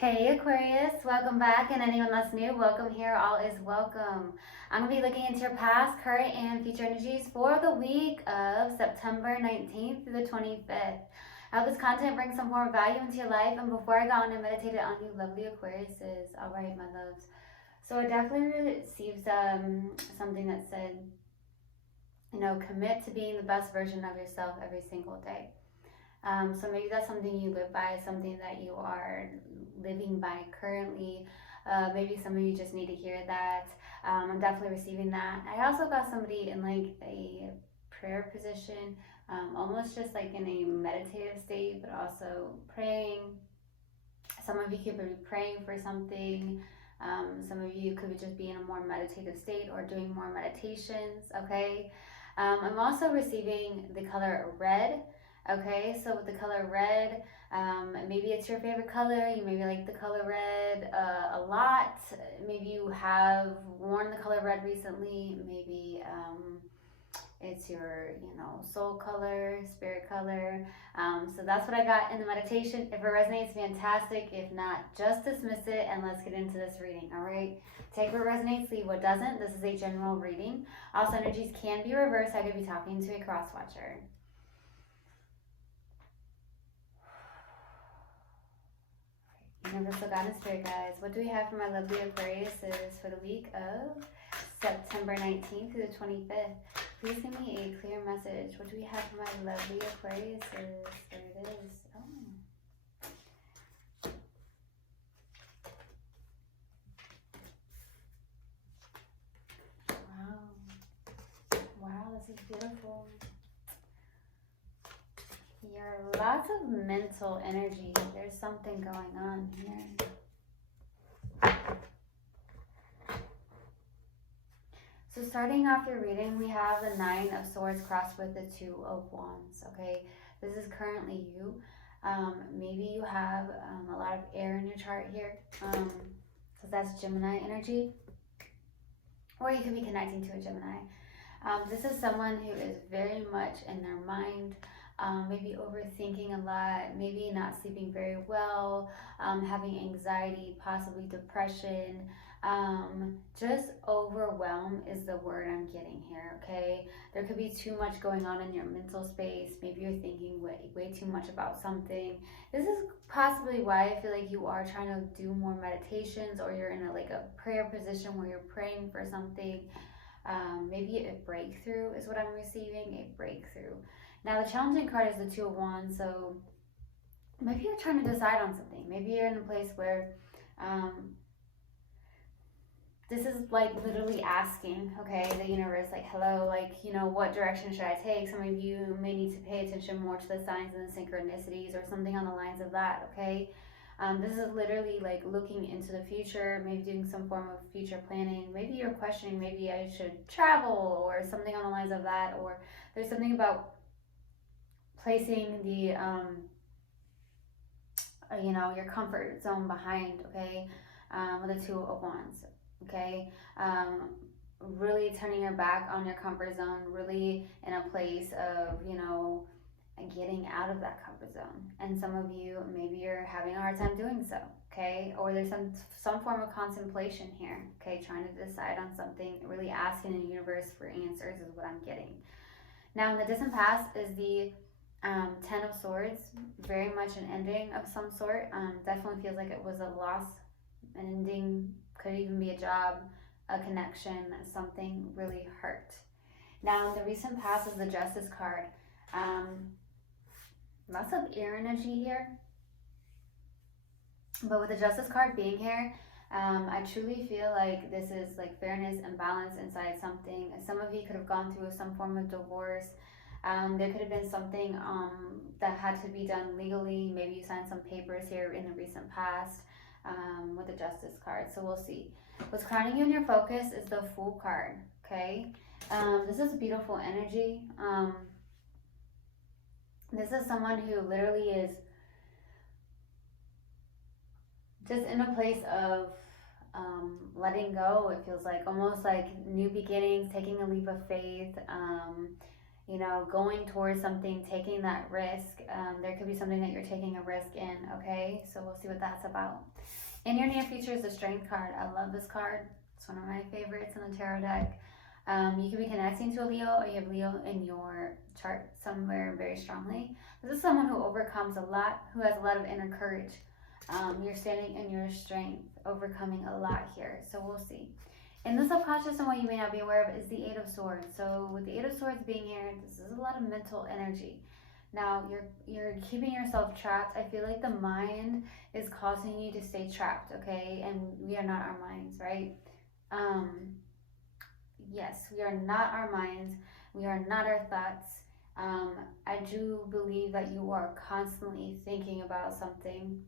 Hey Aquarius, welcome back, and anyone that's new, welcome here. All is welcome. I'm going to be looking into your past, current, and future energies for the week of September 19th through the 25th. I hope this content brings some more value into your life, and before I go on and meditate on you lovely Aquariuses, alright my loves. So I definitely received something that said, commit to being the best version of yourself every single day. So maybe that's something you live by, something that you are living by currently. Maybe some of you just need to hear that. I'm definitely receiving that. I also got somebody in like a prayer position, almost just like in a meditative state, but also praying. Some of you could be praying for something. Some of you could just be in a more meditative state or doing more meditations, okay? I'm also receiving the color red. Okay, so with the color red, maybe it's your favorite color. You maybe like the color red a lot. Maybe you have worn the color red recently. Maybe it's your, soul color, spirit color. So that's what I got in the meditation. If it resonates, fantastic. If not, just dismiss it and let's get into this reading. All right. Take what resonates, leave what doesn't. This is a general reading. Also, energies can be reversed. I could be talking to a cross watcher. Universal Guidance Spirit guys, what do we have for my lovely Aquariuses for the week of September 19th through the 25th? Please give me a clear message. What do we have for my lovely Aquariuses? There it is. Wow. Wow, this is beautiful. Here, lots of mental energy. There's something going on here. So starting off your reading, we have the Nine of Swords crossed with the Two of Wands, okay? This is currently you. Maybe you have a lot of air in your chart here, so that's Gemini energy. Or you could be connecting to a Gemini. This is someone who is very much in their mind, maybe overthinking a lot, maybe not sleeping very well, having anxiety, possibly depression. Just overwhelm is the word I'm getting here, okay? There could be too much going on in your mental space. Maybe you're thinking way too much about something. This is possibly why I feel like you are trying to do more meditations, or you're in a prayer position where you're praying for something. Maybe a breakthrough is what I'm receiving, a breakthrough. Now the challenging card is the Two of Wands, so maybe you're trying to decide on something. Maybe you're in a place where this is like literally asking, okay, the universe, like, hello, like, what direction should I take? Some of you may need to pay attention more to the signs and the synchronicities or something on the lines of that, okay? This is literally like looking into the future, maybe doing some form of future planning. Maybe you're questioning, maybe I should travel or something on the lines of that, or there's something about placing the, your comfort zone behind, okay, with the Two of Wands, okay? Really turning your back on your comfort zone, really in a place of, getting out of that comfort zone. And some of you, maybe you're having a hard time doing so, okay? Or there's some form of contemplation here, okay? Trying to decide on something, really asking the universe for answers is what I'm getting. Now, in the distant past is the Ten of Swords, very much an ending of some sort. Definitely feels like it was a loss, an ending, could even be a job, a connection, something really hurt. Now, in the recent past is the Justice card. Lots of air energy here. But with the Justice card being here, I truly feel like this is like fairness and balance inside something. Some of you could have gone through some form of divorce. There could have been something that had to be done legally. Maybe you signed some papers here in the recent past with the Justice card. So we'll see. What's crowning you in your focus is the Fool card, okay? This is beautiful energy. This is someone who literally is just in a place of letting go. It feels like almost like new beginnings, taking a leap of faith. you know, going towards something, taking that risk. There could be something that you're taking a risk in, okay? So we'll see what that's about. In your near future is the Strength card. I love this card. It's one of my favorites in the tarot deck. You could be connecting to a Leo, or you have Leo in your chart somewhere very strongly. This is someone who overcomes a lot, who has a lot of inner courage. You're standing in your strength, overcoming a lot here. So we'll see. In the subconscious, and what you may not be aware of, is the Eight of Swords. So with the Eight of Swords being here, this is a lot of mental energy. Now you're keeping yourself trapped. I feel like the mind is causing you to stay trapped, okay? And we are not our minds, right? Yes, we are not our minds. We are not our thoughts. I do believe that you are constantly thinking about something.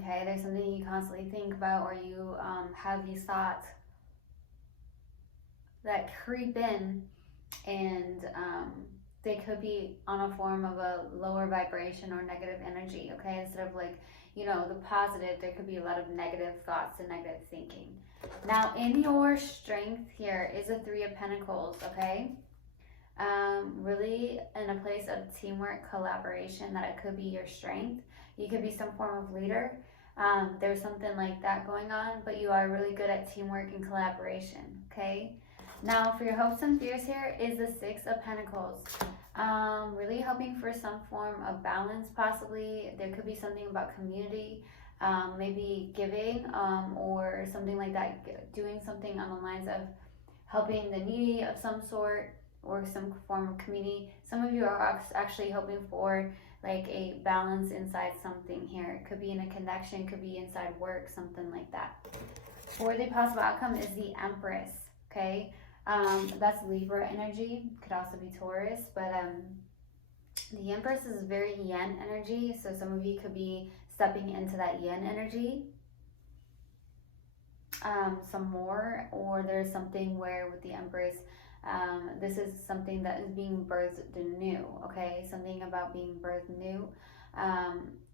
Okay, there's something you constantly think about, or you have these thoughts that creep in, and they could be on a form of a lower vibration or negative energy. Okay, instead of like, you know, the positive, there could be a lot of negative thoughts and negative thinking. Now, in your strength here is a Three of Pentacles. Okay, really in a place of teamwork, collaboration, that it could be your strength. You could be some form of leader. There's something like that going on, but you are really good at teamwork and collaboration. Okay, now for your hopes and fears here is the Six of Pentacles. Really hoping for some form of balance, possibly. There could be something about community, maybe giving, or something like that, doing something on the lines of helping the needy of some sort, or some form of community. Some of you are actually hoping for like a balance inside something here. It could be in a connection, could be inside work, something like that. For the possible outcome is the Empress. Okay, that's Libra energy, could also be Taurus, but the Empress is very Yin energy, so some of you could be stepping into that Yin energy some more, or there's something where with the Empress, this is something that is being birthed new, okay? Something about being birthed new.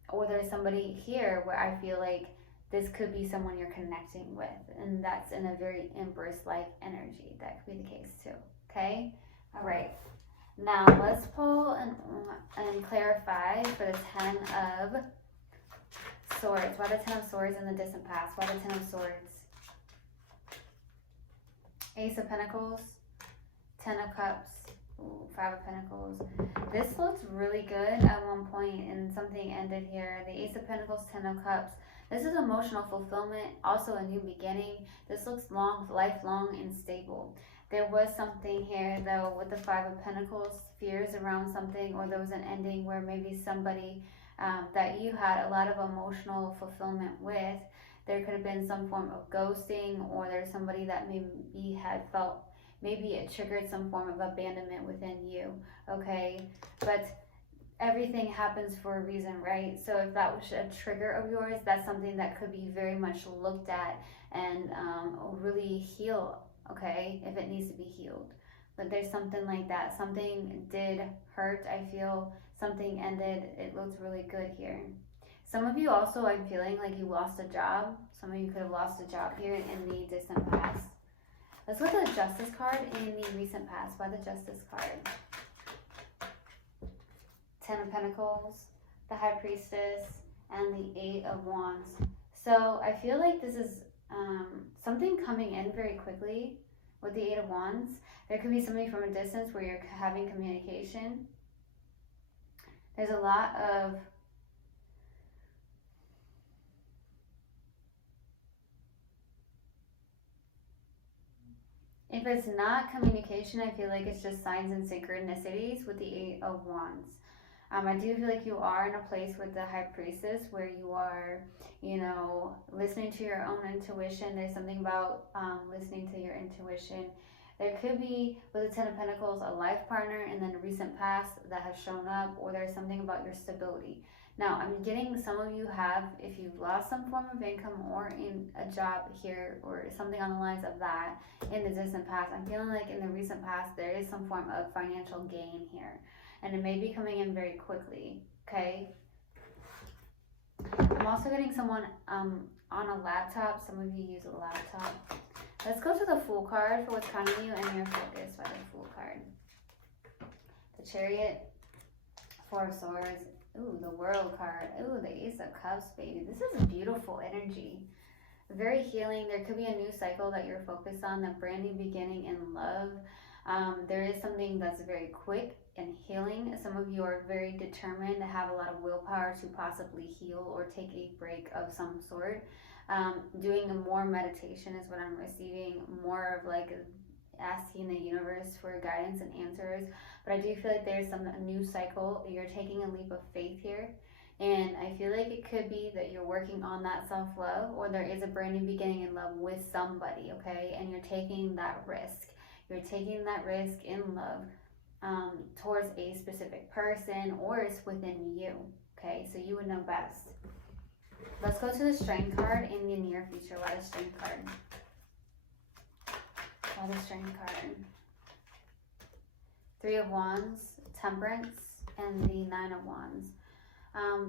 Or there's somebody here where I feel like this could be someone you're connecting with, and that's in a very Empress-like energy. That could be the case too, okay? All right. Now let's pull and clarify for the Ten of Swords. Why the Ten of Swords in the distant past? Why the Ten of Swords? Ace of Pentacles, Ten of Cups, ooh, Five of Pentacles. This looked really good at one point and something ended here. The Ace of Pentacles, Ten of Cups. This is emotional fulfillment, also a new beginning. This looks long, lifelong, and stable. There was something here though with the Five of Pentacles, fears around something, or there was an ending where maybe somebody that you had a lot of emotional fulfillment with, there could have been some form of ghosting, or there's somebody that maybe had felt, maybe it triggered some form of abandonment within you, okay? But everything happens for a reason, right? So if that was a trigger of yours, that's something that could be very much looked at and really heal, okay? If it needs to be healed. But there's something like that. Something did hurt, I feel. Something ended. It looks really good here. Some of you also, I'm feeling like you lost a job. Some of you could have lost a job here in the distant past. Let's look at the Justice card in the recent past. Why the Justice card? Ten of Pentacles, the High Priestess, and the Eight of Wands. So I feel like this is something coming in very quickly with the Eight of Wands. There could be somebody from a distance where you're having communication. There's a lot of if it's not communication, I feel like it's just signs and synchronicities with the Eight of Wands. I do feel like you are in a place with the High Priestess where you are, you know, listening to your own intuition. There's something about listening to your intuition. There could be, with the Ten of Pentacles, a life partner in the recent past that has shown up, or there's something about your stability. Now, I'm getting some of you have, if you've lost some form of income or in a job here, or something on the lines of that in the distant past, I'm feeling like in the recent past, there is some form of financial gain here. And it may be coming in very quickly, okay? I'm also getting someone on a laptop. Some of you use a laptop. Let's go to the Fool card for what's counting you and your focus by the Fool card. the Chariot, Four of Swords. Ooh, the World card. Ooh, the Ace of Cups, baby. This is beautiful energy. Very healing. There could be a new cycle that you're focused on, that brand new beginning in love. There is something that's very quick and healing. Some of you are very determined to have a lot of willpower to possibly heal or take a break of some sort. Doing more meditation is what I'm receiving, more of like asking the universe for guidance and answers. But I do feel like there's a new cycle. You're taking a leap of faith here. And I feel like it could be that you're working on that self-love, or there is a brand new beginning in love with somebody, okay? And you're taking that risk. You're taking that risk in love towards a specific person, or it's within you, okay? So you would know best. Let's go to the Strength card in the near future. Why the Strength card? Why the Strength card? Three of Wands, Temperance, and the Nine of Wands.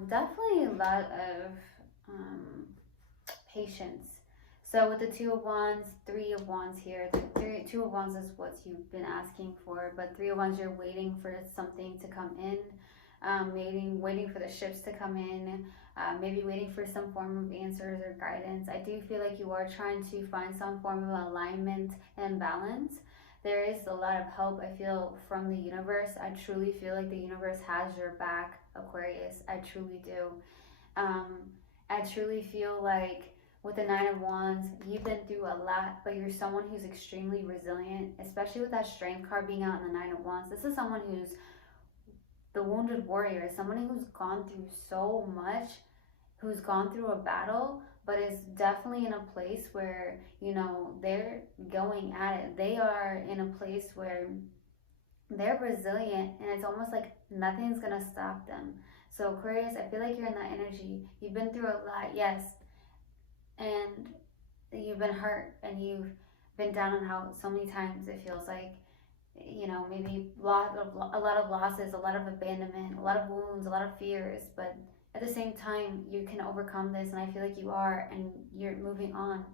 Definitely a lot of patience. So with the Two of Wands, Three of Wands here. Two of Wands is what you've been asking for, but Three of Wands, you're waiting for something to come in. Maybe waiting for the ships to come in. Maybe waiting for some form of answers or guidance. I do feel like you are trying to find some form of alignment and balance. There is a lot of help, I feel, from the universe. I truly feel like the universe has your back, Aquarius. I truly do. I truly feel like with the Nine of Wands, you've been through a lot, but you're someone who's extremely resilient, especially with that Strength card being out in the Nine of Wands. This is someone who's the wounded warrior, someone who's gone through so much, who's gone through a battle, but is definitely in a place where, you know, they're going at it. They are in a place where they're resilient, and it's almost like nothing's gonna stop them. So Aquarius, I feel like you're in that energy. You've been through a lot, yes, and you've been hurt, and you've been down and out so many times. It feels like, you know, maybe a lot of losses, a lot of abandonment, a lot of wounds, a lot of fears, but at the same time, you can overcome this, and I feel like you are, and you're moving on,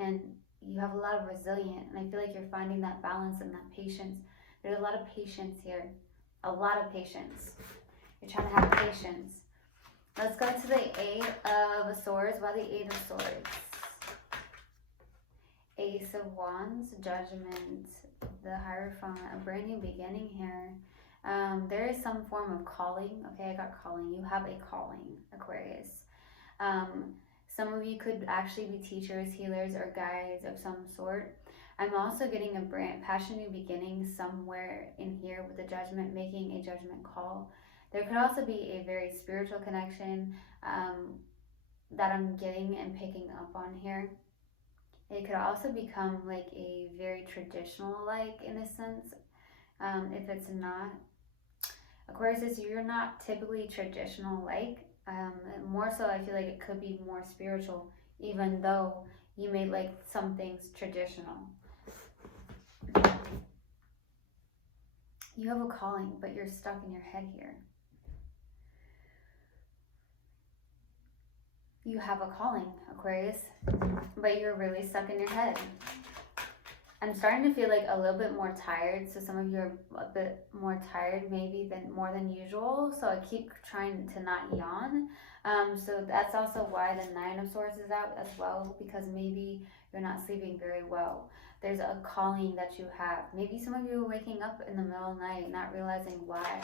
and you have a lot of resilience, and I feel like you're finding that balance and that patience. There's a lot of patience here, a lot of patience. You're trying to have patience. Let's go to the Eight of Swords. Why the Eight of Swords? Ace of Wands, Judgment, the Hierophant, a brand new beginning here. There is some form of calling. Okay, I got calling. You have a calling, Aquarius. Some of you could actually be teachers, healers, or guides of some sort. I'm also getting a brand passionate beginning somewhere in here with the Judgment, making a judgment call. There could also be a very spiritual connection that I'm getting and picking up on here. It could also become like a very traditional, like, in a sense. If it's not, Aquarius, you're not typically traditional, like. More so, I feel like it could be more spiritual, even though you may like some things traditional. You have a calling, but you're stuck in your head here. You have a calling, Aquarius, but you're really stuck in your head. I'm starting to feel like a little bit more tired, so some of you are a bit more tired maybe more than usual, so I keep trying to not yawn. So that's also why the Nine of Swords is out as well, because maybe you're not sleeping very well. There's a calling that you have. Maybe some of you are waking up in the middle of the night not realizing why.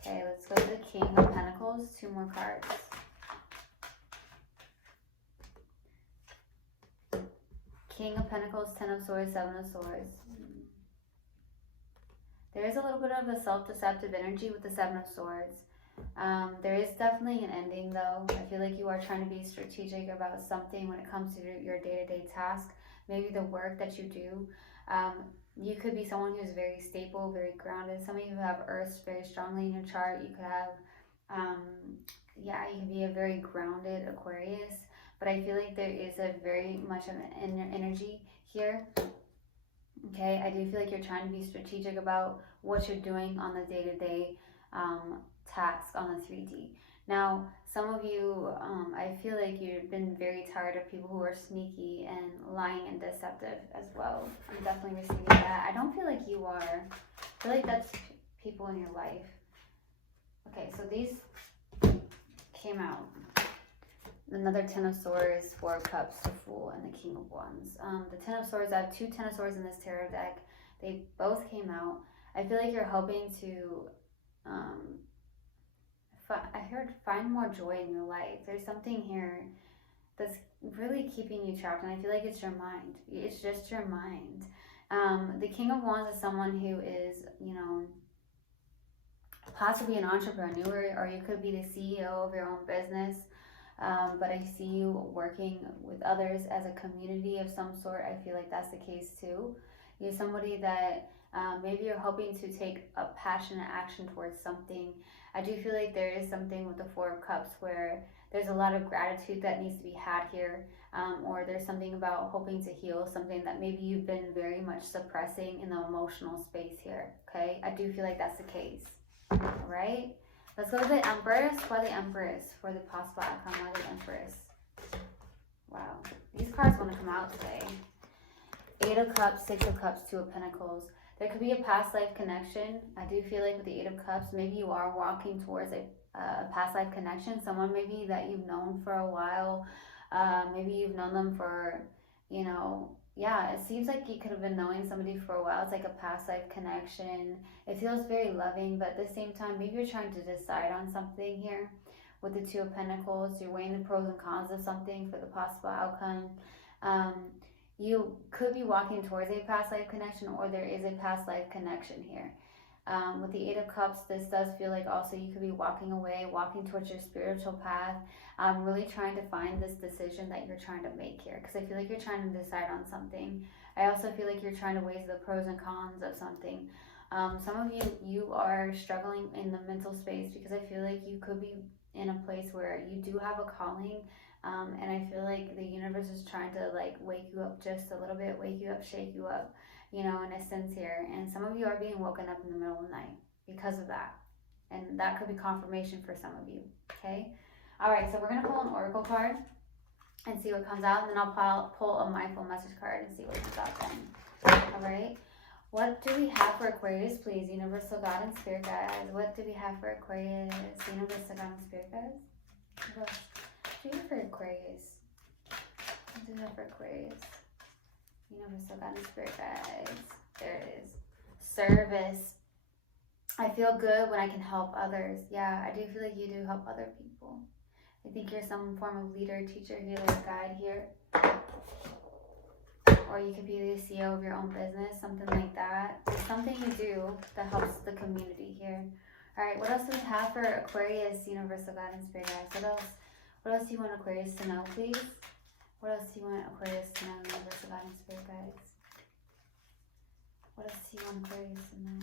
Okay, let's go to the King of Pentacles. Two more cards. King of Pentacles, Ten of Swords, Seven of Swords. There is a little bit of a self-deceptive energy with the Seven of Swords. There is definitely an ending, though. I feel like you are trying to be strategic about something when it comes to your day-to-day task. Maybe the work that you do. You could be someone who's very stable, very grounded. Some of you have Earth very strongly in your chart. You could have, you can be a very grounded Aquarius. But I feel like there is a very much of an energy here. Okay, I do feel like you're trying to be strategic about what you're doing on the day-to-day task on the 3D. Now, some of you, I feel like you've been very tired of people who are sneaky and lying and deceptive as well. I'm definitely receiving that. I don't feel like you are. I feel like that's people in your life. Okay, so these came out. Another Ten of Swords, Four of Cups, the Fool, and the King of Wands. The Ten of Swords, I have two Ten of Swords in this tarot deck. They both came out. I feel like you're hoping to, I heard find more joy in your life. There's something here that's really keeping you trapped, and I feel like it's your mind. It's just your mind. The King of Wands is someone who is, possibly an entrepreneur, or you could be the CEO of your own business. But I see you working with others as a community of some sort. I feel like that's the case too. You're somebody that maybe you're hoping to take a passionate action towards something. I do feel like there is something with the Four of Cups where there's a lot of gratitude that needs to be had here, or there's something about hoping to heal something that maybe you've been very much suppressing in the emotional space here. Okay, I do feel like that's the case. All right. Let's go to the Empress. For the Empress, for the possible outcome of the Empress. Wow, these cards want to come out today. Eight of Cups, Six of Cups, Two of Pentacles. There could be a past life connection. I do feel like with the Eight of Cups, maybe you are walking towards a past life connection. Someone maybe that you've known for a while. Maybe you've known them for, yeah, it seems like you could have been knowing somebody for a while. It's like a past life connection. It feels very loving, but at the same time, maybe you're trying to decide on something here. With the Two of Pentacles, you're weighing the pros and cons of something for the possible outcome. You could be walking towards a past life connection, or there is a past life connection here. With the Eight of Cups, this does feel like also you could be walking away, walking towards your spiritual path, really trying to find this decision that you're trying to make here, because I feel like you're trying to decide on something. I also feel like you're trying to weigh the pros and cons of something. Some of you are struggling in the mental space, because I feel like you could be in a place where you do have a calling, and I feel like the universe is trying to like wake you up just a little bit, wake you up, shake you up, in a sense here. And some of you are being woken up in the middle of the night because of that. And that could be confirmation for some of you, okay? All right, so we're going to pull an oracle card and see what comes out. And then I'll pull a mindful message card and see what comes out then. All right. What do we have for Aquarius, please? Universal God and Spirit Guides. What do we have for Aquarius? Universal God and Spirit Guides. What do we have for Aquarius? What do we have for Aquarius? Universal God and Spirit Guides. There it is. Service. I feel good when I can help others. Yeah, I do feel like you do help other people. I think you're some form of leader, teacher, healer, guide here. Or you could be the CEO of your own business, something like that. It's something you do that helps the community here. All right, what else do we have for Aquarius, Universal God and Spirit Guides? What else do you want Aquarius to know, please? What else do you want Aquarius to know, Universal God and Spirit Guides? What else do you want Aquarius to know?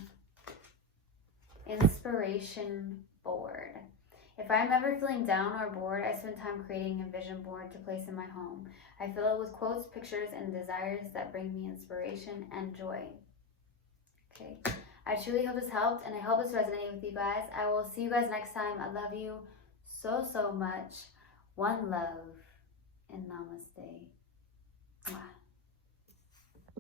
Inspiration board. If I'm ever feeling down or bored, I spend time creating a vision board to place in my home. I fill it with quotes, pictures, and desires that bring me inspiration and joy. Okay. I truly hope this helped, and I hope this resonated with you guys. I will see you guys next time. I love you so, so much. One love, and namaste. Mwah.